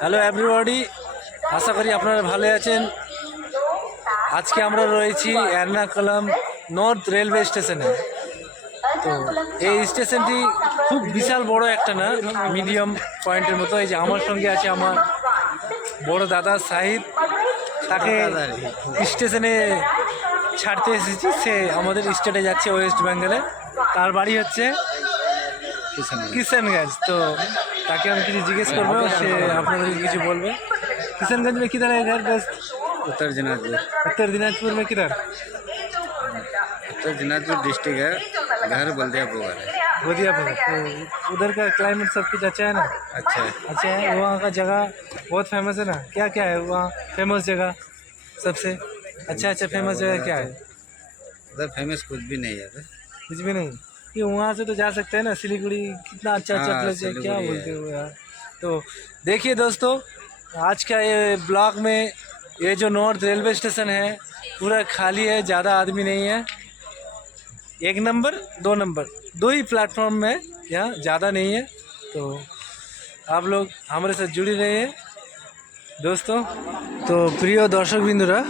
Hello everybody, আশা করি আপনারা ভালো আছেন। আজকে আমরা রয়েছি এর্নাকুলাম নর্থ রেলওয়ে স্টেশনে। তো এই স্টেশনটি খুব বিশাল বড় একটা না, মিডিয়াম পয়েন্টের মতো। এই যে আমার সঙ্গে আছে আমার বড় দাদা সাহিদ, তাকে স্টেশনে ছাড়তে এসেছি। সে আমাদের স্টেটে যাচ্ছে, ওয়েস্ট বেঙ্গলে। তার বাড়ি হচ্ছে किशनगंज। तो ताकि हम किसी जिज्ञेस करबो, से আপনাদের কিছু বলবে। किशनगंज में किधर है घर दोस्त? उत्तर दिनाजपुर। उत्तर दिनाजपुर में किधर? उत्तर दिनाजपुर डिस्ट्रिक्ट है, घर बल्दियापुर है। बदियापुर। तो उधर का क्लाइमेट सब कुछ अच्छा है ना? अच्छा है। अच्छा है। वहाँ का जगह बहुत फेमस है ना? क्या क्या है वहाँ फेमस जगह सबसे? अच्छा फेमस जगह क्या है? उधर फेमस कुछ भी नहीं है। कुछ भी नहीं। ये वहाँ से तो जा सकते हैं ना, सिलीगुड़ी कितना अच्छा प्लेस है, क्या बोलते हो यार। तो देखिए दोस्तों, आज का ये ब्लॉग में ये जो नॉर्थ रेलवे स्टेशन है पूरा खाली है, ज़्यादा आदमी नहीं है। 1 नंबर 2 नंबर 2 ही प्लेटफॉर्म में, यहाँ ज़्यादा नहीं है। तो आप लोग हमारे साथ जुड़ी रहे हैं दोस्तों। तो प्रिय दर्शक बिंदुरा,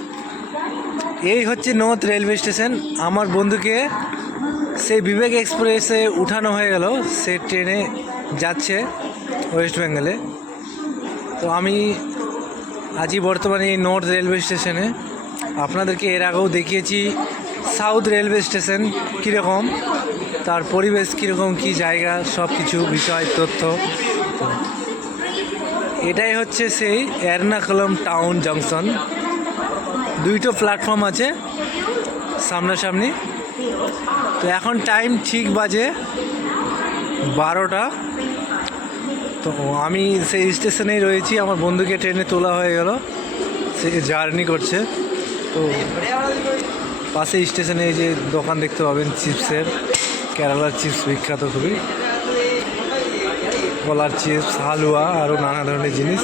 এই হচ্ছে নর্থ রেলওয়ে স্টেশন। আমার বন্ধুকে সেই বিবেক এক্সপ্রেসে উঠানো হয়ে গেল, সে ট্রেনে যাচ্ছে ওয়েস্ট বেঙ্গলে। তো আমি আজই বর্তমানে এই নর্থ রেলওয়ে স্টেশনে। আপনাদেরকে এর আগেও দেখিয়েছি সাউথ রেলওয়ে স্টেশন কীরকম, তার পরিবেশ কীরকম, কী জায়গা, সব কিছু বিষয় তথ্য। এটাই হচ্ছে সেই এর্নাকুলাম টাউন জংশন। 2টো প্ল্যাটফর্ম আছে সামনাসামনি। তো এখন টাইম ঠিক বাজে 12টা। তো আমি সেই স্টেশনেই রয়েছি, আমার বন্ধুকে ট্রেনে তোলা হয়ে গেল, সে জার্নি করছে। তো পাশে স্টেশনে এই যে দোকান দেখতে পাবেন চিপসের, কেরালার চিপস বিখ্যাত খুবই, কলার চিপস, হালুয়া, আরও নানা ধরনের জিনিস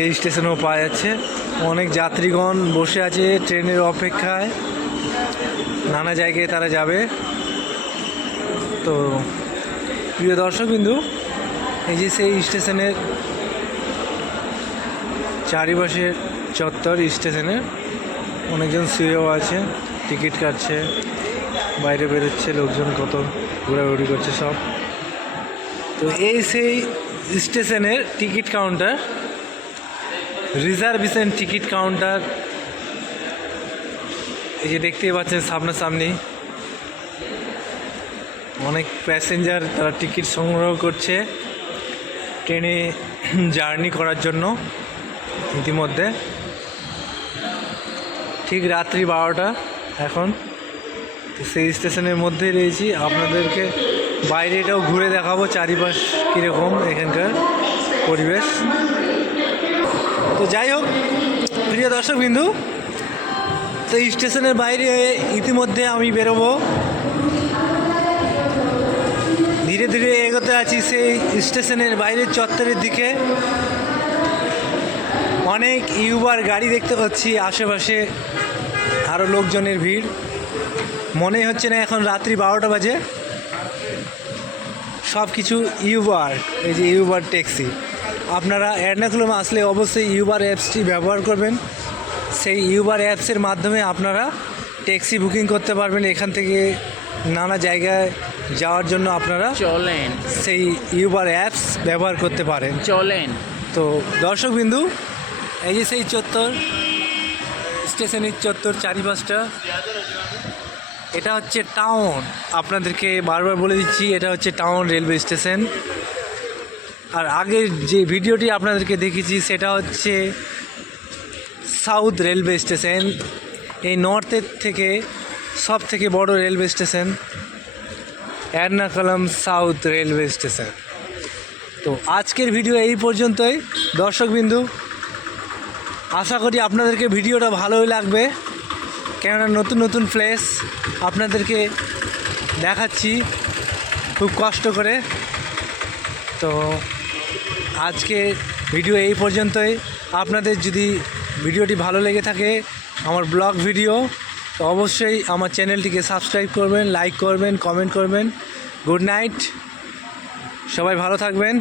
এই স্টেশনেও পাওয়া যাচ্ছে। অনেক যাত্রীগণ বসে আছে ট্রেনের অপেক্ষায়, নানা জায়গায় তারা যাবে। তো প্রিয় দর্শকবিন্দু, এই যে সেই স্টেশনের চারিপাশের চত্বর স্টেশনের, অনেকজন শুয়েও আছে, টিকিট কাটছে, বাইরে বেরোচ্ছে লোকজন, কত ঘোরাঘুরি করছে সব। তো এই সেই স্টেশনের ticket counter, reservation ticket counter. এই যে দেখতেই পাচ্ছেন সামনাসামনি অনেক প্যাসেঞ্জার, তারা টিকিট সংগ্রহ করছে ট্রেনে জার্নি করার জন্য। ইতিমধ্যে ঠিক রাত্রি 12টা এখন। সেই স্টেশনের মধ্যেই রয়েছি, আপনাদেরকে বাইরেটাও ঘুরে দেখাবো চারিপাশ কীরকম এখানকার পরিবেশ। তো যাই হোক প্রিয় দর্শকবিন্দু, তো স্টেশনের বাইরে ইতিমধ্যে আমি বেরোবো, ধীরে ধীরে এগোতে আছি সেই স্টেশনের বাইরের চত্বরের দিকে। অনেক ইউবার গাড়ি দেখতে পাচ্ছি আশেপাশে, আরও লোকজনের ভিড়। মনে হচ্ছে না এখন রাত্রি 12টা বাজে। সব কিছু ইউবার, এই যে ইউবার ট্যাক্সি। আপনারা এর্নাকুলাম আসলে অবশ্যই ইউবার অ্যাপসটি ব্যবহার করবেন। সেই ইউবার অ্যাপসের মাধ্যমে আপনারা ট্যাক্সি বুকিং করতে পারবেন। এখান থেকে নানা জায়গায় যাওয়ার জন্য আপনারা সেই ইউবার অ্যাপস ব্যবহার করতে পারেন। তো দর্শকবিন্দু, এই যে সেই চত্বর, স্টেশনের চত্বর চারিপাশটা, এটা হচ্ছে টাউন। আপনাদেরকে বারবার বলে দিচ্ছি, এটা হচ্ছে টাউন রেলওয়ে স্টেশন। আর আগের যে ভিডিওটি আপনাদেরকে দেখেছি সেটা হচ্ছে সাউথ রেলওয়ে স্টেশন। এই নর্থের থেকে সব থেকে বড় railway station Ernakulam south railway station. তো আজকের ভিডিও এই পর্যন্তই দর্শকবিন্দু। আশা করি আপনাদেরকে ভিডিওটা ভালোই লাগবে, কেননা নতুন নতুন প্লেস আপনাদেরকে দেখাচ্ছি খুব কষ্ট করে। তো আজকে ভিডিও এই পর্যন্তই। আপনাদের যদি ভিডিওটি ভালো লেগে থাকে, আমার ব্লগ ভিডিও, তো অবশ্যই আমার চ্যানেলটিকে সাবস্ক্রাইব করবেন, লাইক করবেন, কমেন্ট করবেন। গুড নাইট, সবাই ভালো থাকবেন।